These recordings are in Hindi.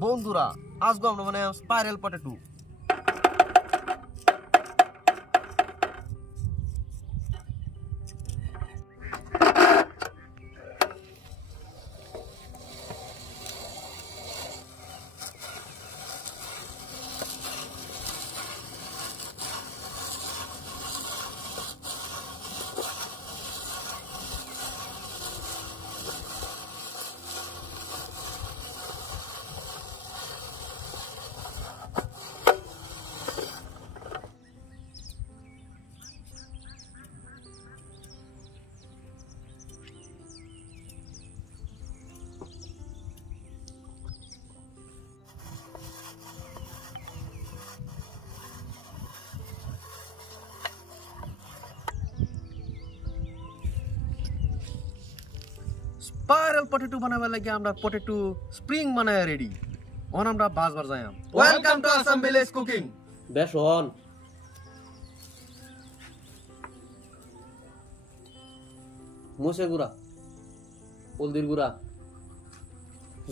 বন্ধুরা আজকে আমরা মানে স্পাইরাল পটেটো स्पाइरल पोटैटो बनावे लगे हमरा पोटैटो स्प्रिंग बनाया रेडी और हमरा बाजबार जाया welcome to Assam village cooking बेसन मोसे गुरा हल्दीर गुरा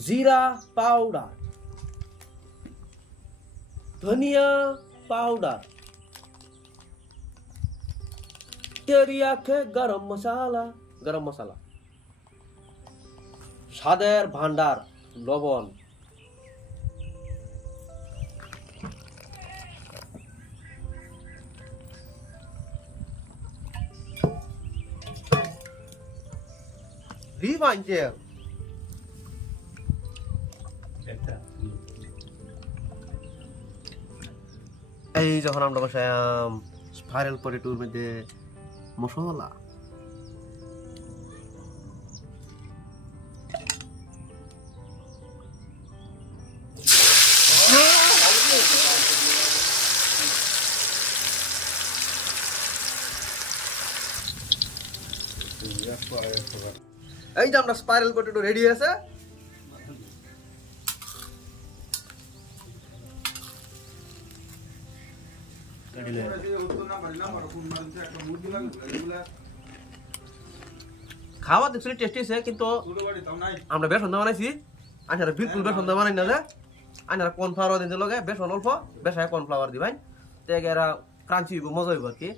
जीरा पाउडर धनिया पाउडर तेरियाके गरम मसाला स्वादेर भांडार लवण रिफाइन तेल এই যখন আমরা বসায়াম স্পাইরাল পটেটোর মধ্যে মশলা এই যে আমরা স্পাইরাল পটেটো রেডি আছে খাওয়া দেখছি টেস্টি আছে কিন্তু আমরা বেসন দা বানাইছি আনারা বিলকুল বেসন দা বানাই না যে আনারা কর্নফ্লাওয়ার দিতে লগে বেসন অল্প বেসায় কর্নফ্লাওয়ার দিবাই তে এরা ক্রাঞ্চি হইব মজা হইব আর কি